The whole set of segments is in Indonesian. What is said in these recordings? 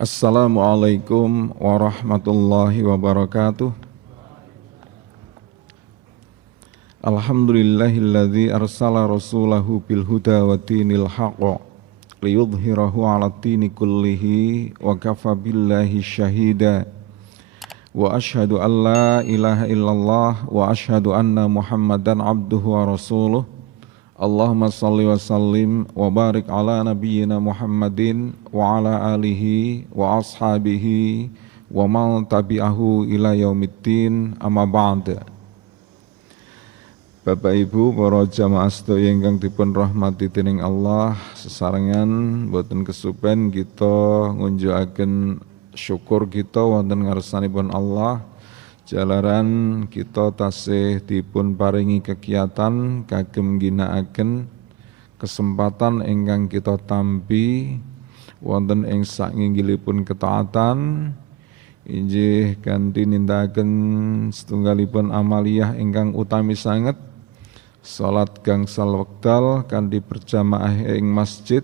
Assalamualaikum warahmatullahi wabarakatuh. Alhamdulillahilladzi arsala rasulahu bil huda wa dinil haqq liyudhhirahu 'ala dini kullihi wa kafa billahi syahida. Wa asyhadu an la ilaha illallah wa asyhadu anna Muhammadan abduhu wa rasuluh. Allahumma salli wa sallim wa barik ala nabiyyina Muhammadin wa ala alihi wa ashabihi wa man tabi'ahu ila yaumiddin, amma ba'd. Bapak Ibu para jamaah sedaya ingkang dipun rahmati dening Allah, sesarengan boten kesupen kita ngunjukaken syukur kita wonten ngarsanipun Allah. Jalaran kita tasih dipun paringi kegiatan kagem ginakaken kesempatan ingkang kita tampi wonten ing sainggilipun ketaatan inggih kanthi nindakaken setunggalipun amaliyah ingkang utami sanget, salat gangsal wekdal kanthi berjamaah ing masjid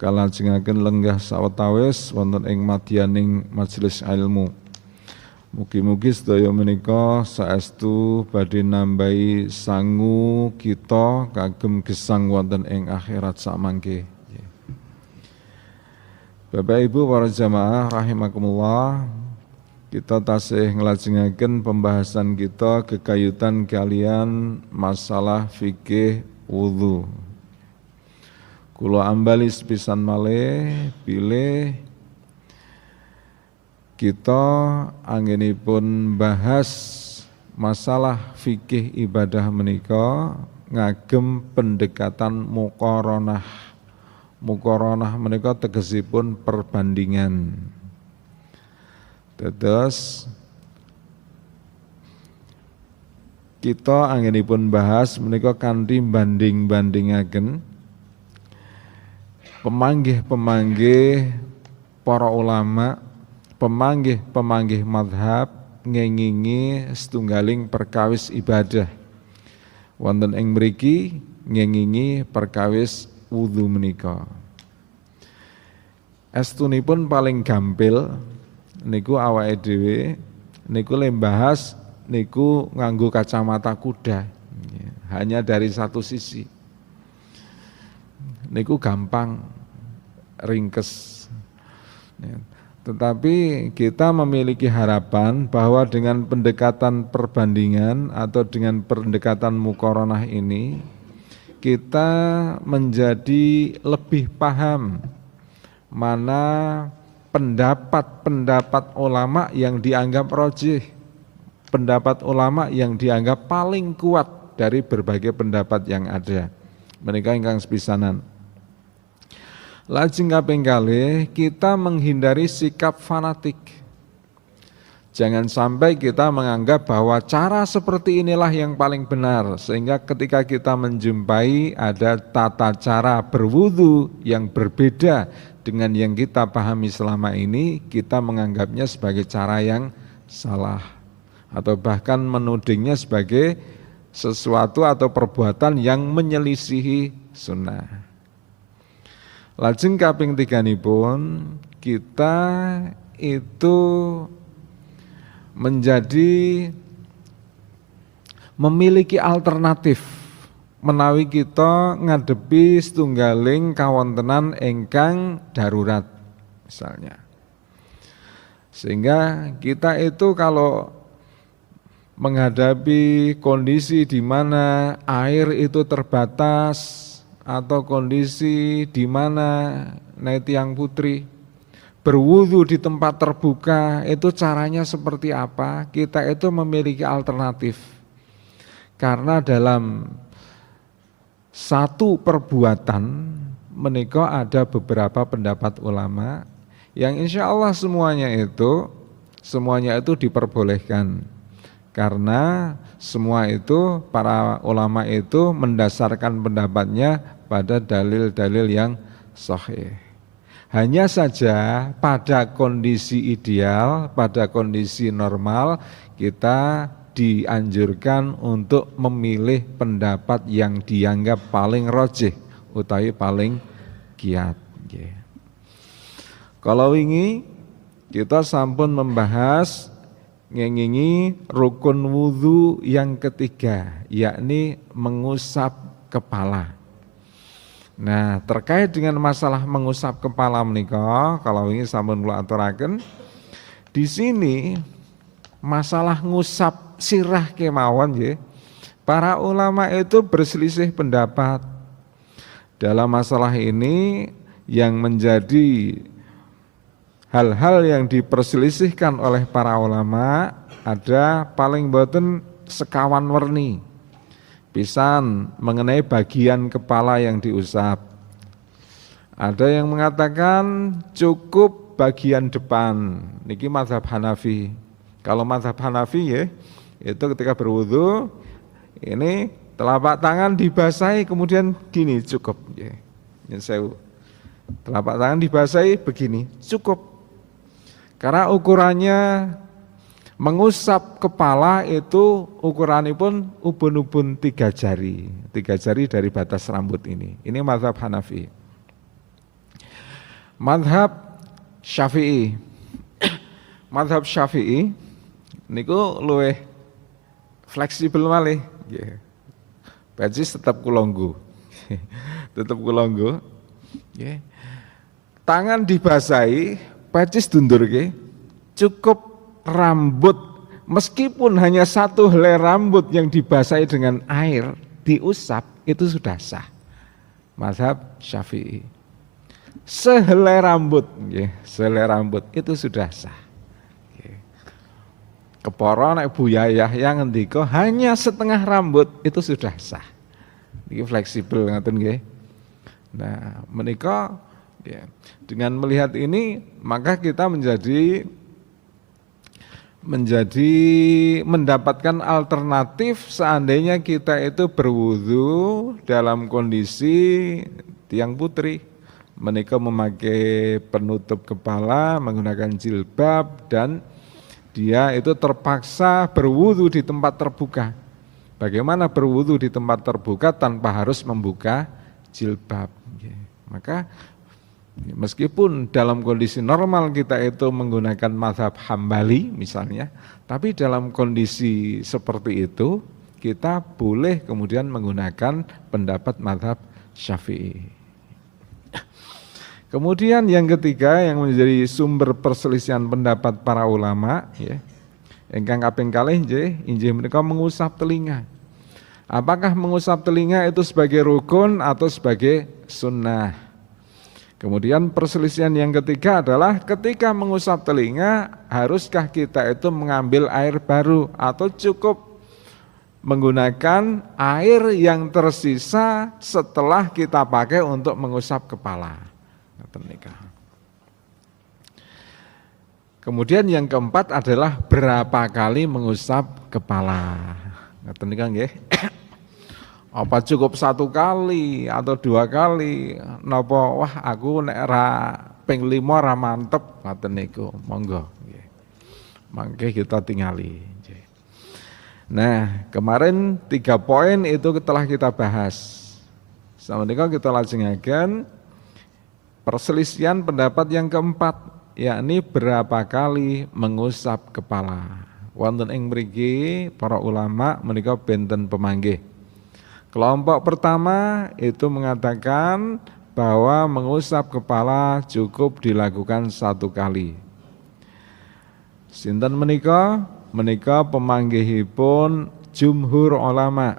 kalajengaken lenggah sawetawis wonten ing madyaning majelis ilmu. Mugi-mugi sedaya menika saestu badhe nambahi sangu kita kagem gesang wonten ing akhirat samangke. Bapak Ibu para jamaah rahimakumullah, kita tasih nglajengaken pembahasan kita gegayutan kalian masalah fikih wudu. Kula ambali sepisan malih bilih kita anggenipun bahas masalah fikih ibadah menika ngagem pendekatan muqaranah. Muqaranah menika tegesipun perbandingan. Dados kita anggenipun bahas menika kanthi banding-bandingaken pemanggih-pemanggih para ulama, pemanggih-pemanggih madhab ngengingi setunggaling perkawis ibadah. Wonten ing mriki ngengingi perkawis wudu menika. Estunipun paling gampil niku awake dhewe niku le bahas niku nganggo kacamata kuda. Hanya dari satu sisi. Niku gampang ringkes. Tetapi kita memiliki harapan bahwa dengan pendekatan perbandingan atau dengan pendekatan muqaranah ini kita menjadi lebih paham mana pendapat-pendapat ulama yang dianggap rajih, pendapat ulama yang dianggap paling kuat dari berbagai pendapat yang ada. Menika ingkang sepisanan. Lajeng kaping kalih kita menghindari sikap fanatik. Jangan sampai kita menganggap bahwa cara seperti inilah yang paling benar, sehingga ketika kita menjumpai ada tata cara berwudu yang berbeda dengan yang kita pahami selama ini, kita menganggapnya sebagai cara yang salah atau bahkan menudingnya sebagai sesuatu atau perbuatan yang menyelisihi sunnah. Lajeng kaping tiganipun kita itu menjadi memiliki alternatif menawi kita ngadepi setunggaling kawontenan ingkang darurat misalnya. Sehingga kita itu kalau menghadapi kondisi di mana air itu terbatas atau kondisi di mana tiang putri berwudu di tempat terbuka, itu caranya seperti apa? Kita itu memiliki alternatif. Karena dalam satu perbuatan menika ada beberapa pendapat ulama yang insya Allah semuanya itu diperbolehkan. Karena semua itu para ulama itu mendasarkan pendapatnya pada dalil-dalil yang sahih. Hanya saja pada kondisi ideal, pada kondisi normal kita dianjurkan untuk memilih pendapat yang dianggap paling rajih utawi paling kiat. Kalau wingi kita sampun membahas ngengingi rukun wudhu yang ketiga, yakni mengusap kepala. Nah, terkait dengan masalah mengusap kepala menika, kalau ini sampun kula aturaken, di sini masalah ngusap sirah kemawon nggih. Para ulama itu berselisih pendapat dalam masalah ini. Yang menjadi hal-hal yang diperselisihkan oleh para ulama ada paling boten sekawan werni pisan mengenai bagian kepala yang diusap. Ada yang mengatakan cukup bagian depan, niki mazhab Hanafi. Kalau mazhab Hanafi ya, itu ketika berwudu ini telapak tangan dibasahi kemudian gini cukup ya. Telapak tangan dibasahi begini cukup. Karena ukurannya mengusap kepala itu ukuranipun ubun-ubun 3 jari. 3 jari dari batas rambut ini. Ini mazhab Hanafi. Mazhab Syafi'i. Mazhab Syafi'i niku luwih fleksibel malih. Bacis tetap kulonggo. Tetap kulonggo. Tangan dibasahi, pecis dundurke, cukup rambut, meskipun hanya 1 helai rambut yang dibasahi dengan air, diusap, itu sudah sah. Mazhab Syafi'i. Sehelai rambut, sehelai rambut, itu sudah sah. Keporo nek Buya Yahya ngendika hanya setengah rambut, itu sudah sah. Ini fleksibel ngaten nggih. Nah, menika ya, dengan melihat ini maka kita menjadi mendapatkan alternatif seandainya kita itu berwudu dalam kondisi tiang putri, mereka memakai penutup kepala menggunakan jilbab dan dia itu terpaksa berwudu di tempat terbuka. Bagaimana berwudu di tempat terbuka tanpa harus membuka jilbab? Maka meskipun dalam kondisi normal kita itu menggunakan mazhab Hambali misalnya, tapi dalam kondisi seperti itu kita boleh kemudian menggunakan pendapat mazhab Syafi'i. Kemudian yang ketiga yang menjadi sumber perselisihan pendapat para ulama, ya, ingkang kaping kalih inggih menika mengusap telinga. Apakah mengusap telinga itu sebagai rukun atau sebagai sunnah? Kemudian perselisihan yang ketiga adalah ketika mengusap telinga, haruskah kita itu mengambil air baru atau cukup menggunakan air yang tersisa setelah kita pakai untuk mengusap kepala? Kemudian yang keempat adalah berapa kali mengusap kepala? Ngeten nika nggih. Apa cukup 1 kali atau 2 kali? Napa wah aku nek ra ping 5 ra mantep ngoten niku. Monggo nggih. Mangke kita tingali. Nah, kemarin 3 poin itu telah kita bahas. Samenika kita lajengaken perselisihan pendapat yang keempat, yakni berapa kali mengusap kepala. Wonten ing mriki para ulama menika benten pemanggih. Kelompok pertama itu mengatakan bahwa mengusap kepala cukup dilakukan 1 kali. Sinten menika? Menika pemanggihipun jumhur ulama.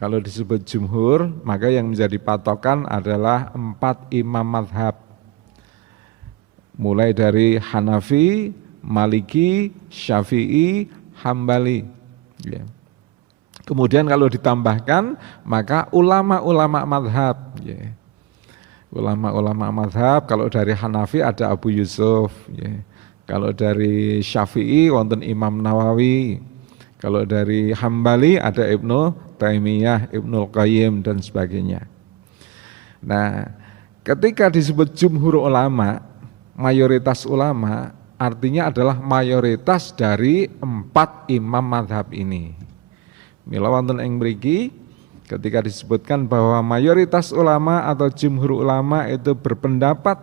Kalau disebut jumhur, maka yang menjadi patokan adalah 4 imam mazhab. Mulai dari Hanafi, Maliki, Syafi'i, Hambali. Ya. Kemudian kalau ditambahkan, maka ulama-ulama mazhab. Ya. Ulama-ulama mazhab, kalau dari Hanafi ada Abu Yusuf. Ya. Kalau dari Syafi'i, wonten Imam Nawawi. Kalau dari Hambali ada Ibnu Taimiyah, Ibnul Qayyim dan sebagainya. Nah, ketika disebut jumhur ulama, mayoritas ulama artinya adalah mayoritas dari 4 imam mazhab ini. Mila wonten ing mriki ketika disebutkan bahwa mayoritas ulama atau jumhur ulama itu berpendapat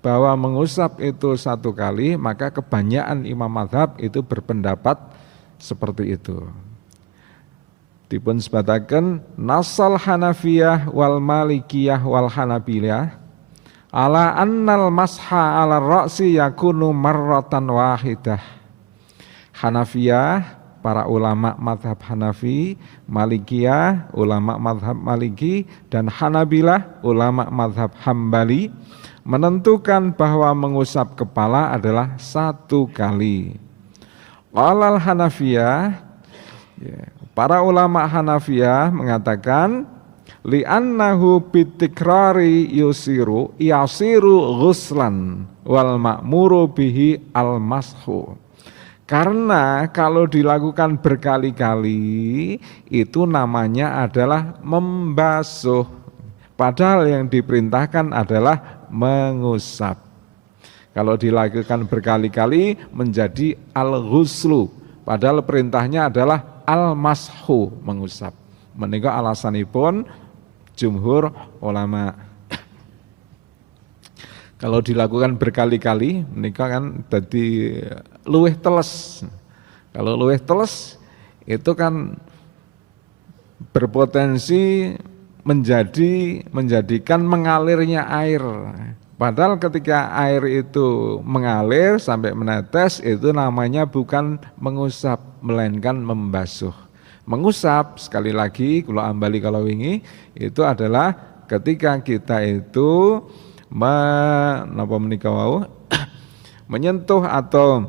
bahwa mengusap itu 1 kali, maka kebanyakan imam mazhab itu berpendapat seperti itu. Dipun sebataken nasal Hanafiyah wal Malikiyah wal Hanabilah ala annal masha ala ra'si yakunu marratan wahidah. Hanafiyah, para ulama mazhab Hanafi, Malikiyah, ulama mazhab Maliki, dan Hanabilah, ulama mazhab Hambali, menentukan bahwa mengusap kepala adalah 1 kali. Qalal Hanafiyah, para ulama Hanafiyah mengatakan li'annahu bitikrari yasiru ghuslan wal ma'muru bihi al-mashu. Karena kalau dilakukan berkali-kali itu namanya adalah membasuh. Padahal yang diperintahkan adalah mengusap. Kalau dilakukan berkali-kali menjadi al-ghuslu. Padahal perintahnya adalah al-mashu, mengusap. Menika alasanipun jumhur ulama. Kalau dilakukan berkali-kali menika kan dadi luwih teles. Kalau luwih teles itu kan berpotensi menjadikan mengalirnya air. Padahal ketika air itu mengalir sampai menetes itu namanya bukan mengusap, melainkan membasuh. Mengusap sekali lagi kula ambali kalau wingi itu adalah ketika kita itu menyentuh atau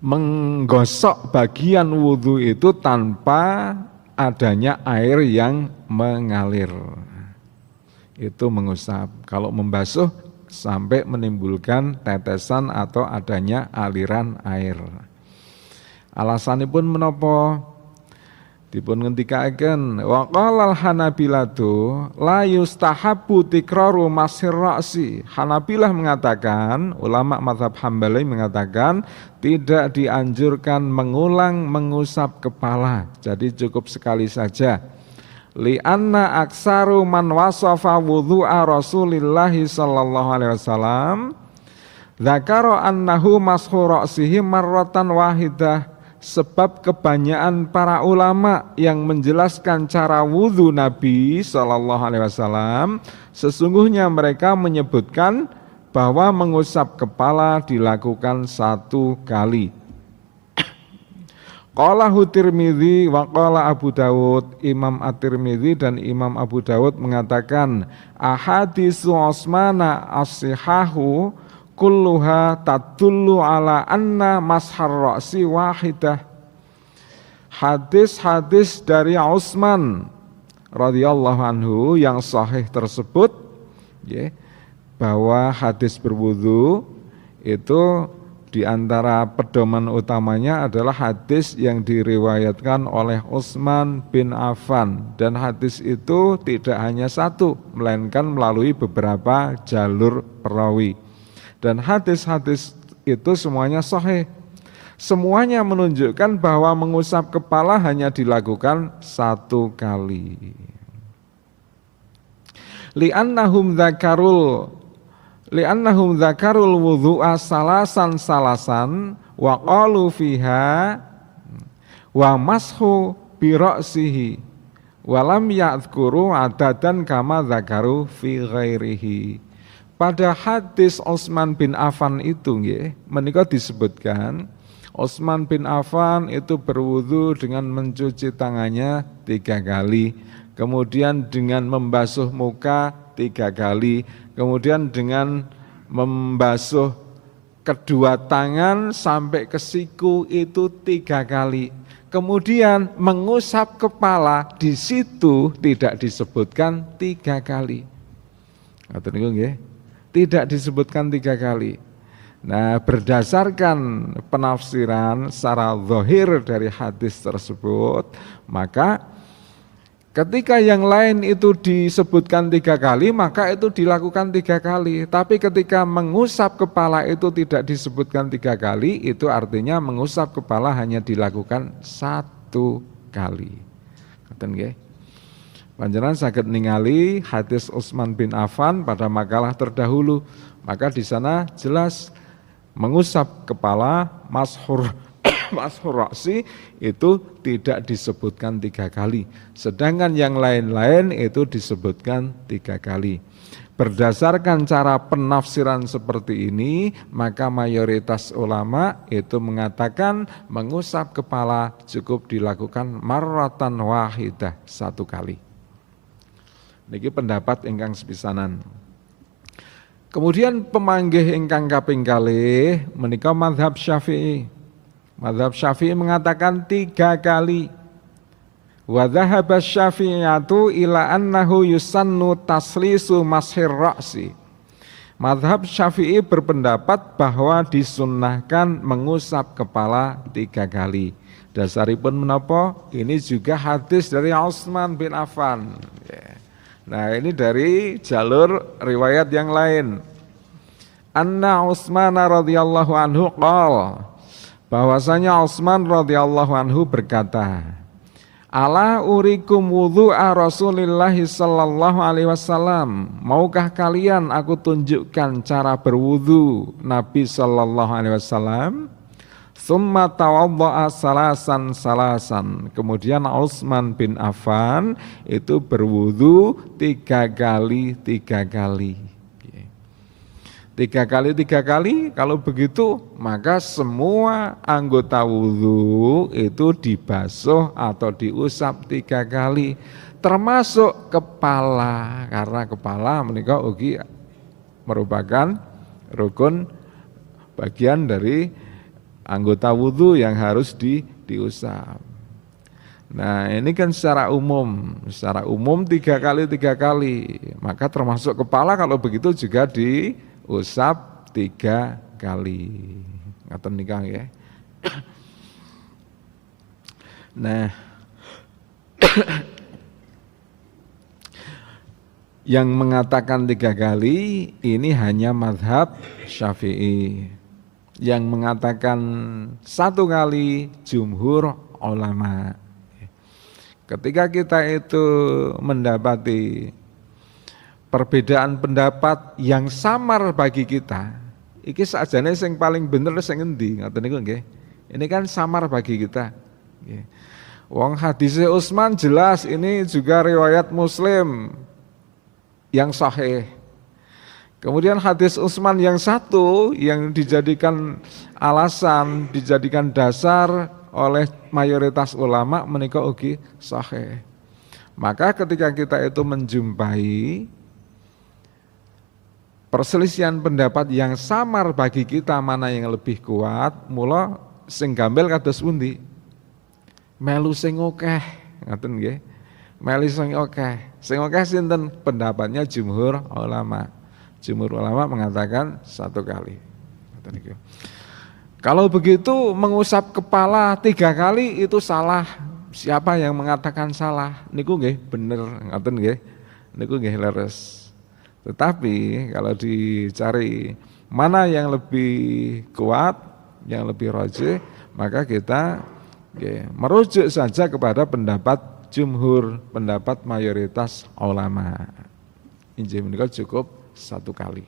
menggosok bagian wudhu itu tanpa adanya air yang mengalir. Itu mengusap. Kalau membasuh sampai menimbulkan tetesan atau adanya aliran air. Alasanipun menapa? Dipun ngendikaken wa qalal Hanabilatu la yustahabbu tikraru masir ra'si. Hanabilah mengatakan, ulama mazhab Hambali mengatakan tidak dianjurkan mengulang mengusap kepala. Jadi cukup sekali saja. Li'anna aksaru man wasafa wudhu'a Rasulillah sallallahu alaihi wasallam dzakara annahu mashu ra'sihi marratan wahidah. Sebab kebanyakan para ulama yang menjelaskan cara wudhu Nabi sallallahu alaihi wasallam sesungguhnya mereka menyebutkan bahwa mengusap kepala dilakukan 1 kali. Qalahu Tirmidzi wa qala Abu Dawud. Imam At-Tirmidzi dan Imam Abu Dawud mengatakan ahaditsu Utsmana as-sihahu kulluha tadullu ala anna mashar ra'si wahidah. Hadis-hadis dari Utsman radhiyallahu anhu yang sahih tersebut bahwa hadis berwudu itu di antara pedoman utamanya adalah hadis yang diriwayatkan oleh Utsman bin Affan, dan hadis itu tidak hanya 1 melainkan melalui beberapa jalur perawi. Dan hadis-hadis itu semuanya sahih. Semuanya menunjukkan bahwa mengusap kepala hanya dilakukan 1 kali. Li'annahum dzakarul wudhu'a salasan wa qalu fiha wa mashu bi ra'sihi wa lam ya'dzkuru adadan kama dzakaru fi ghairihi. Pada hadis Utsman bin Affan itu menika disebutkan Utsman bin Affan itu berwudu dengan mencuci tangannya 3 kali, kemudian dengan membasuh muka 3 kali, kemudian dengan membasuh kedua tangan sampai ke siku itu 3 kali. Kemudian mengusap kepala di situ tidak disebutkan 3 kali. Ngoten niku nggih. Tidak disebutkan 3 kali. Nah, berdasarkan penafsiran secara zahir dari hadis tersebut, maka ketika yang lain itu disebutkan 3 kali, maka itu dilakukan 3 kali. Tapi ketika mengusap kepala itu tidak disebutkan 3 kali, itu artinya mengusap kepala hanya dilakukan 1 kali. Ngoten nggih. Panjenengan saged ningali hadis Utsman bin Affan pada makalah terdahulu, maka di sana jelas mengusap kepala mashur mashur ra'si itu tidak disebutkan 3 kali, sedangkan yang lain-lain itu disebutkan 3 kali. Berdasarkan cara penafsiran seperti ini, maka mayoritas ulama itu mengatakan mengusap kepala cukup dilakukan marratan wahidah, 1 kali. Niki pendapat ingkang sepisanan. Kemudian pemanggih ingkang kaping kalih menika mazhab Syafi'i. Mazhab Syafi'i mengatakan 3 kali. Wa dhahaba Syafi'iyatu ila annahu yusannu taslisu mashir ra'si. Mazhab Syafi'i berpendapat bahwa disunnahkan mengusap kepala 3 kali. Dasaripun menapa? Ini juga hadis dari Utsman bin Affan. Nah, ini dari jalur riwayat yang lain. Anna Utsman radhiyallahu anhu qala, bahwasanya Utsman radhiyallahu anhu berkata, ala urikum wudhu'a Rasulillah sallallahu alaihi wasallam. Maukah kalian aku tunjukkan cara berwudu Nabi sallallahu alaihi wasallam? Tsumma tawadda'a salasan. Kemudian Utsman bin Affan itu berwudu 3 kali 3 kali. 3 kali 3 kali, kalau begitu maka semua anggota wudu itu dibasuh atau diusap 3 kali, termasuk kepala, karena kepala menika ugi merupakan rukun bagian dari anggota wudu yang harus diusap. Nah, ini kan secara umum 3 kali 3 kali, maka termasuk kepala kalau begitu juga diusap 3 kali. Ngaten nikah ya. Nah, yang mengatakan 3 kali ini hanya mazhab Syafi'i. Yang mengatakan 1 kali jumhur ulama. Ketika kita itu mendapati perbedaan pendapat yang samar bagi kita, iki sakjane sing paling bener sing endi, ngoten niku nggih. Ini kan samar bagi kita. Nggih. Wong hadise Utsman jelas ini juga riwayat Muslim yang sahih. Kemudian hadis Utsman yang satu yang dijadikan alasan, dijadikan dasar oleh mayoritas ulama menika ugi sahih. Maka ketika kita itu menjumpai perselisihan pendapat yang samar bagi kita mana yang lebih kuat, mula sing gambel kados pundi? Melu sing akeh, ngoten nggih. Melu sing akeh. Sing akeh sinten? Pendapatnya jumhur ulama. Jumhur ulama mengatakan 1 kali. Ngoten niku. Kalau begitu mengusap kepala 3 kali itu salah. Siapa yang mengatakan salah? Niku nggih bener, ngoten nggih. Niku nggih leres. Tetapi kalau dicari mana yang lebih kuat, yang lebih rajih, maka kita merujuk saja kepada pendapat jumhur, pendapat mayoritas ulama. Injih menika cukup 1 kali.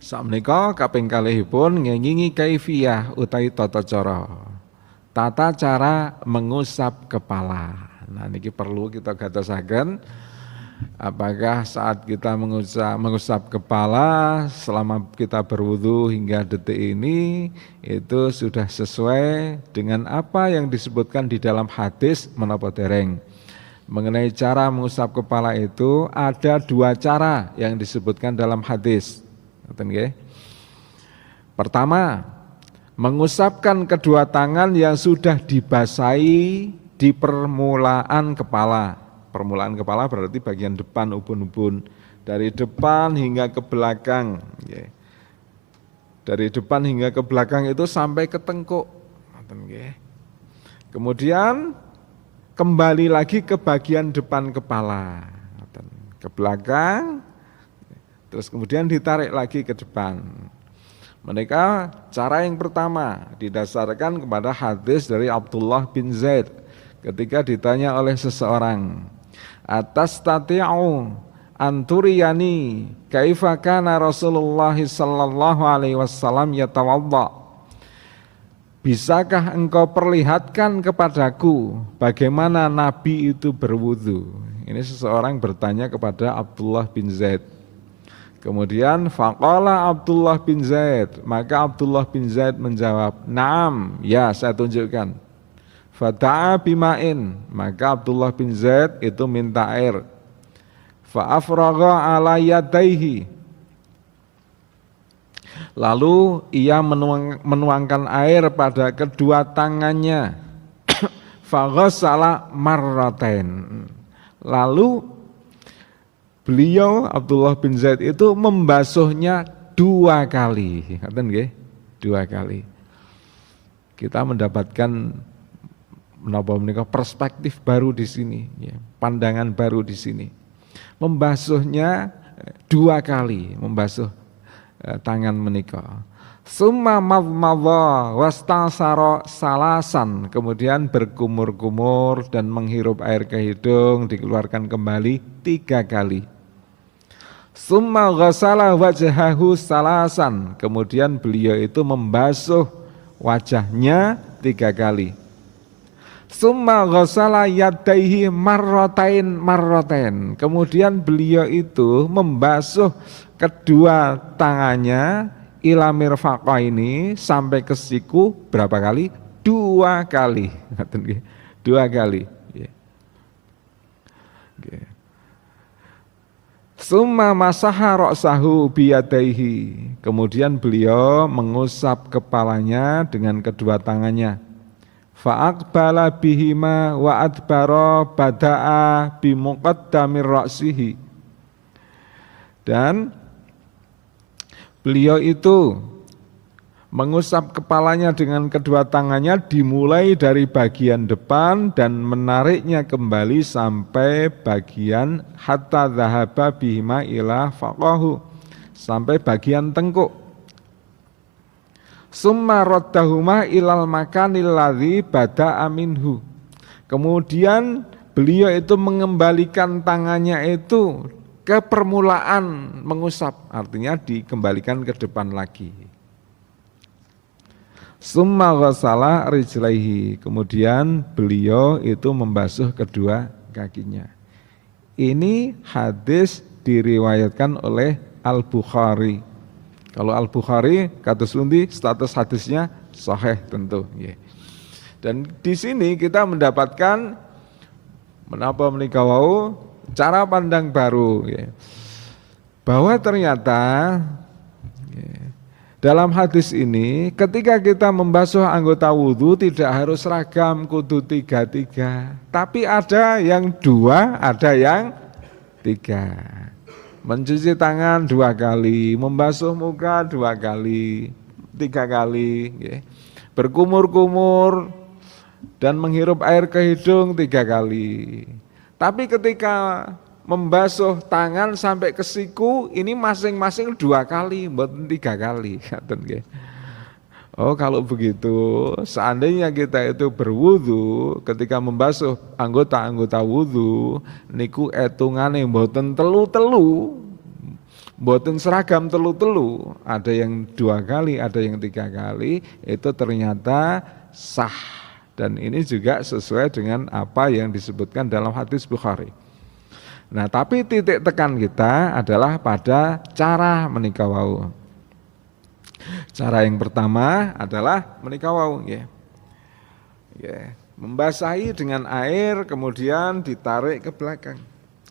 Sakmenika kaping kalihipun ngengingi kaifiyah utawi tata cara mengusap kepala. Nah niki perlu kita gatosaken. Apakah saat kita mengusap kepala selama kita berwudu hingga detik ini itu sudah sesuai dengan apa yang disebutkan di dalam hadis menapa dereng. Mengenai cara mengusap kepala itu ada 2 cara yang disebutkan dalam hadis. Pertama, mengusapkan kedua tangan yang sudah dibasahi di permulaan kepala. Permulaan kepala berarti bagian depan ubun-ubun, dari depan hingga ke belakang. Dari depan hingga ke belakang itu sampai ke tengkuk. Kemudian kembali lagi ke bagian depan kepala, ke belakang, terus kemudian ditarik lagi ke depan. Mereka cara yang pertama didasarkan kepada hadis dari Abdullah bin Zaid ketika ditanya oleh seseorang, atastati'u anturiyani kaifa kana Rasulullah sallallahu alaihi wasallam yatawadda, bisakah engkau perlihatkan kepadaku bagaimana Nabi itu berwudu? Ini seseorang bertanya kepada Abdullah bin Zaid. Kemudian faqala Abdullah bin Zaid, maka Abdullah bin Zaid menjawab, "Naam, ya saya tunjukkan." Fada'a bima'in, maka Abdullah bin Zaid itu minta air. Fa'afragha ala yadaihi, lalu ia menuangkan air pada kedua tangannya. Faghassala marratain, lalu beliau Abdullah bin Zaid itu membasuhnya 2 kali. Ngaten nggih? 2 kali. Kita mendapatkan perspektif baru di sini, ya, pandangan baru di sini. Membasuhnya 2 kali, membasuh tangan menika. Summa madmadha wastasara salasan, kemudian berkumur-kumur dan menghirup air ke hidung, dikeluarkan kembali 3 kali. Summa ghassala wajhahu salasan, kemudian beliau itu membasuh wajahnya 3 kali. Summa ghassala yadaihi marratain, kemudian beliau itu membasuh kedua tangannya ila mirfaqaini sampai ke siku berapa kali? 2 kali. 2 kali. Summa masaha ra'sahu biyadaihi, kemudian beliau mengusap kepalanya dengan kedua tangannya. Fa'aqbala bihima wa adbara bada'a bimuqaddamir ra'sihi, dan beliau itu mengusap kepalanya dengan kedua tangannya dimulai dari bagian depan dan menariknya kembali sampai bagian hatta dhahaba bihima ila faqahu, sampai bagian tengkuk. Summa raddahuma ilal makanil ladzi bada'a minhu, kemudian beliau itu mengembalikan tangannya itu ke permulaan mengusap, artinya dikembalikan ke depan lagi. Summa ghassala rijlaihi, kemudian beliau itu membasuh kedua kakinya. Ini hadis diriwayatkan oleh Al-Bukhari. Kalau Al-Bukhari kados pundi status hadisnya sahih tentu. Dan di sini kita mendapatkan menapa menika wau cara pandang baru, bahwa ternyata dalam hadis ini ketika kita membasuh anggota wudhu tidak harus seragam, kudu 3-3, tapi ada yang 2, ada yang 3. Mencuci tangan 2 kali, membasuh muka 2 kali, 3 kali, berkumur-kumur dan menghirup air ke hidung 3 kali. Tapi ketika membasuh tangan sampai ke siku ini masing-masing 2 kali, mboten 3 kali. Oh, kalau begitu seandainya kita itu berwudu, ketika membasuh anggota-anggota wudu niku etungane mboten telu-telu, mboten seragam telu-telu, ada yang 2 kali, ada yang 3 kali, itu ternyata sah, dan ini juga sesuai dengan apa yang disebutkan dalam hadis Bukhari. Nah, tapi titik tekan kita adalah pada cara menika wau. Cara yang pertama adalah menika wau, membasahi dengan air kemudian ditarik ke belakang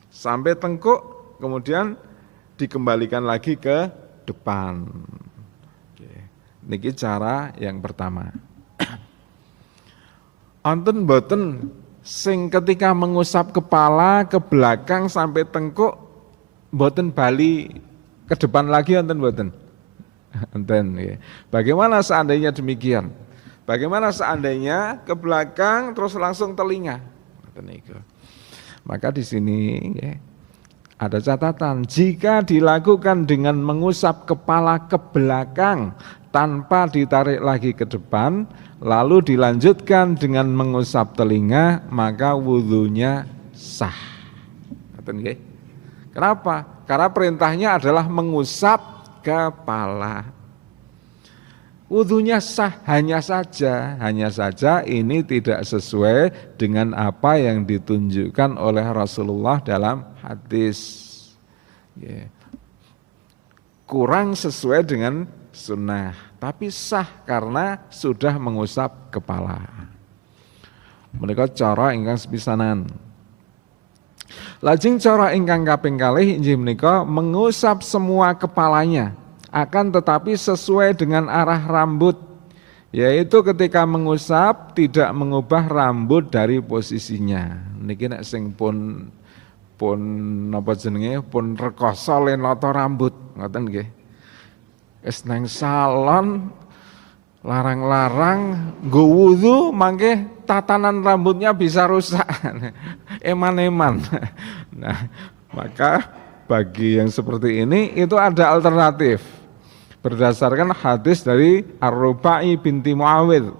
sampai tengkuk, kemudian dikembalikan lagi ke depan. Niki cara yang pertama. Anten boten sing ketika mengusap kepala ke belakang sampai tengkuk mboten bali ke depan lagi, enten mboten? Enten, Bagaimana seandainya demikian? Bagaimana seandainya ke belakang terus langsung telinga? Maka di sini ada catatan, jika dilakukan dengan mengusap kepala ke belakang tanpa ditarik lagi ke depan, lalu dilanjutkan dengan mengusap telinga, maka wudhunya sah. Kenapa? Karena perintahnya adalah mengusap kepala. Wudhunya sah, hanya saja ini tidak sesuai dengan apa yang ditunjukkan oleh Rasulullah dalam hadis. Kurang sesuai dengan sunnah, tapi sah karena sudah mengusap kepala. Menika cara ingkang sepisanan. Lajeng cara ingkang kaping kalih inggih menika mengusap semua kepalanya, akan tetapi sesuai dengan arah rambut, yaitu ketika mengusap tidak mengubah rambut dari posisinya. Niki nek sing pun napa jenenge pun rekoso lenata rambut ngoten nggih. Wis nang salon larang-larang nggo wudu mangke tatanan rambutnya bisa rusak. Eman-eman. Nah, maka bagi yang seperti ini itu ada alternatif. Berdasarkan hadis dari Ar-Rubai binti Muawidh.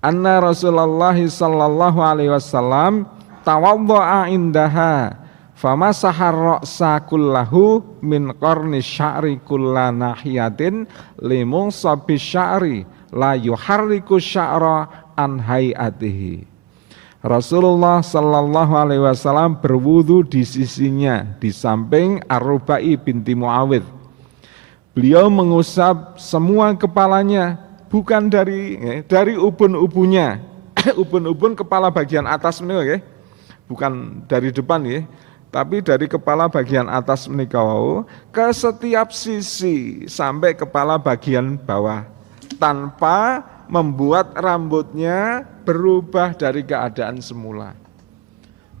Anna Rasulullah sallallahu alaihi wasallam tawaddaa indaha famasahar ra'sa kullahu min qarni sya'ri kulla nahiyatin limun sabi sya'ri la yuharriku sya'ra an hayatihi. Rasulullah sallallahu alaihi wasallam berwudu di sisinya di samping Ar-Rubai binti Muawidh. Beliau mengusap semua kepalanya, bukan dari ubun-ubunnya. Ubun-ubun kepala bagian atas menika, bukan dari depan, tapi dari kepala bagian atas menika ke setiap sisi sampai kepala bagian bawah, tanpa membuat rambutnya berubah dari keadaan semula.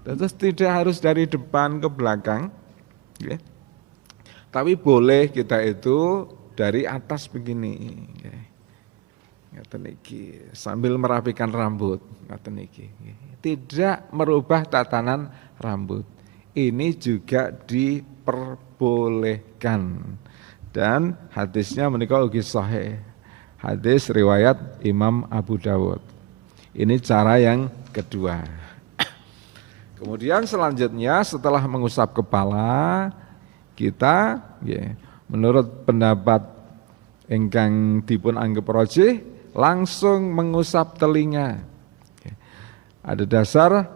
Terus tidak harus dari depan ke belakang, tapi boleh kita itu dari atas begini, sambil merapikan rambut, tidak merubah tatanan rambut. Ini juga diperbolehkan dan hadisnya menika ugi sahih. Hadis riwayat Imam Abu Dawud. Ini cara yang kedua. Kemudian selanjutnya setelah mengusap kepala, kita menurut pendapat ingkang dipun anggap rajih langsung mengusap telinga. Ada dasar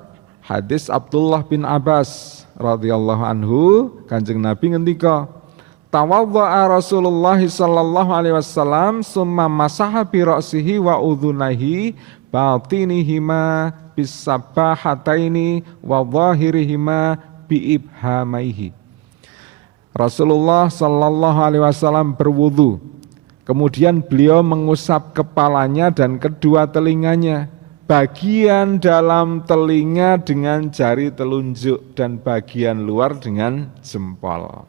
hadis Abdullah bin Abbas radhiyallahu anhu, Kanjeng Nabi ngendika, tawaddaa Rasulullah sallallahu alaihi wasallam summa masaha bi ra'sihi wa udhunaihi batinihima bisabbahataini wa dhahirihima bi ibhamaihi. Rasulullah sallallahu alaihi wasallam berwudu, kemudian beliau mengusap kepalanya dan kedua telinganya, bagian dalam telinga dengan jari telunjuk dan bagian luar dengan jempol.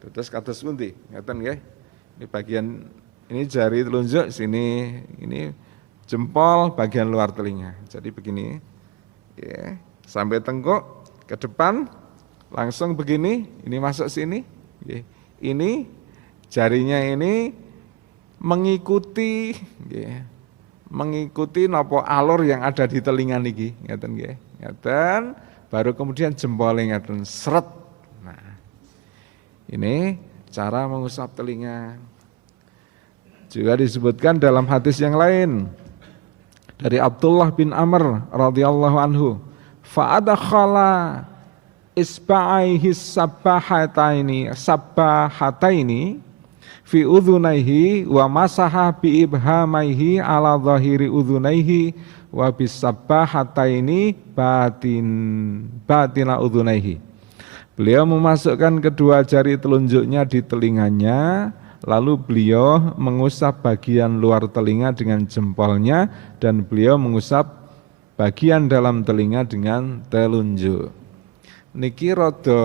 Terus kados pundi? Ngeten nggih. Ini bagian ini jari telunjuk sini, ini jempol bagian luar telinga. Jadi begini. Sampai tengkuk ke depan langsung begini, ini masuk sini. Ini jarinya ini mengikuti napa alur yang ada di telinga niki, ngeten nggih. Ngeten, baru kemudian jempolnya ngeten seret. Nah, ini cara mengusap telinga. Juga disebutkan dalam hadis yang lain dari Abdullah bin Amr radhiyallahu anhu, fa adkhala isba'aihi sabbahataini fi udhunaihi wa masaha bi ibhamaihi ala dhahiri udhunaihi wa bisabbahataini batina udhunaihi. Beliau memasukkan kedua jari telunjuknya di telinganya, lalu beliau mengusap bagian luar telinga dengan jempolnya dan beliau mengusap bagian dalam telinga dengan telunjuk. Niki rada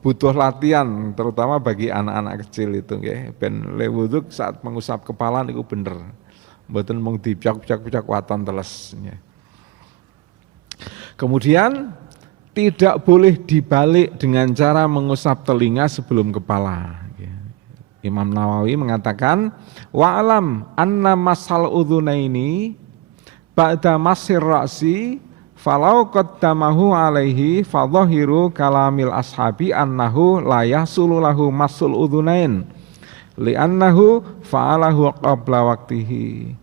butuh latihan, terutama bagi anak-anak kecil itu nggih. Ben le wudu saat mengusap kepala niku bener. Mboten mung dipyak-pyak waton teles. Kemudian tidak boleh dibalik dengan cara mengusap telinga sebelum kepala. Imam Nawawi mengatakan wa'lam anna masal udhunaini ba'da masir ra'si falau qaddamahu alaihi fadhahiru kalamil ashabi annahu la yahsulu lahu masul udhunain li'annahu fa'alahu qabla waktihi.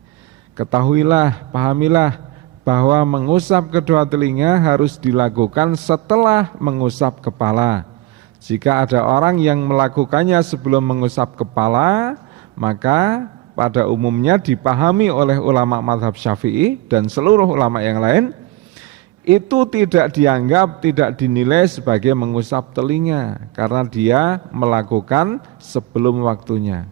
Ketahuilah, pahamilah bahwa mengusap kedua telinga harus dilakukan setelah mengusap kepala. Jika ada orang yang melakukannya sebelum mengusap kepala, maka pada umumnya dipahami oleh ulama mazhab Syafi'i dan seluruh ulama yang lain, itu tidak dianggap, tidak dinilai sebagai mengusap telinga karena dia melakukan sebelum waktunya.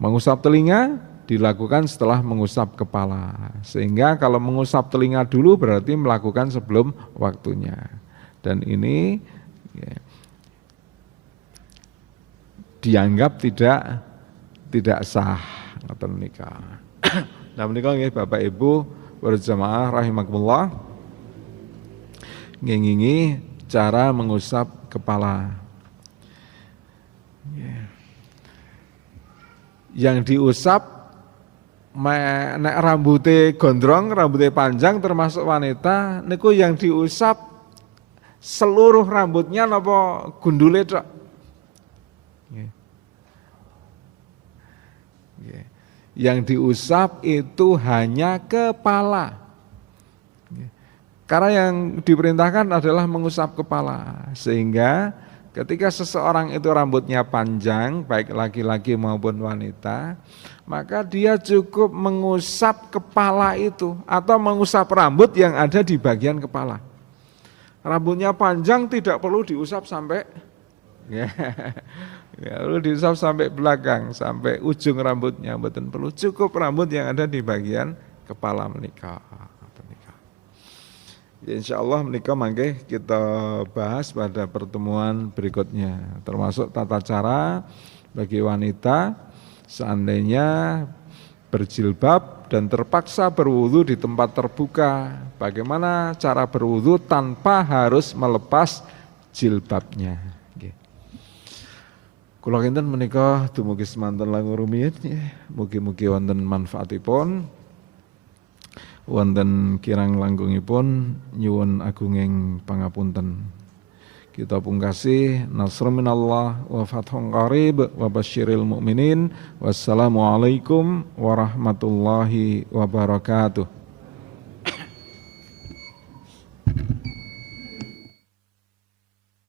Mengusap telinga dilakukan setelah mengusap kepala. Sehingga kalau mengusap telinga dulu berarti melakukan sebelum waktunya. Dan ini ya, dianggap tidak sah. Nah menika nggih Bapak Ibu berjamaah rahimakumullah, ngingingi cara mengusap kepala. Yang diusap nek rambutnya gondrong, rambutnya panjang termasuk wanita, niku yang diusap seluruh rambutnya napa gundule tok. Yang diusap itu hanya kepala. Karena yang diperintahkan adalah mengusap kepala. Sehingga ketika seseorang itu rambutnya panjang, baik laki-laki maupun wanita, maka dia cukup mengusap kepala itu atau mengusap rambut yang ada di bagian kepala. Rambutnya panjang tidak perlu diusap sampai perlu diusap sampai belakang, sampai ujung rambutnya, mboten perlu, cukup rambut yang ada di bagian kepala menika. Ya, insyaallah menika mangke kita bahas pada pertemuan berikutnya, termasuk tata cara bagi wanita seandainya berjilbab dan terpaksa berwudu di tempat terbuka, bagaimana cara berwudu tanpa harus melepas jilbabnya. Kula kinten menika dumugi semanten langkung rumiyin, mugi-mugi wonten manfaatipun, wonten kirang langgungipun nyuwun agunging pangapunten. Kita pungkasi nasrun minallah wa fathun qarib wa basyiril mu'minin. Wassalamualaikum warahmatullahi wabarakatuh.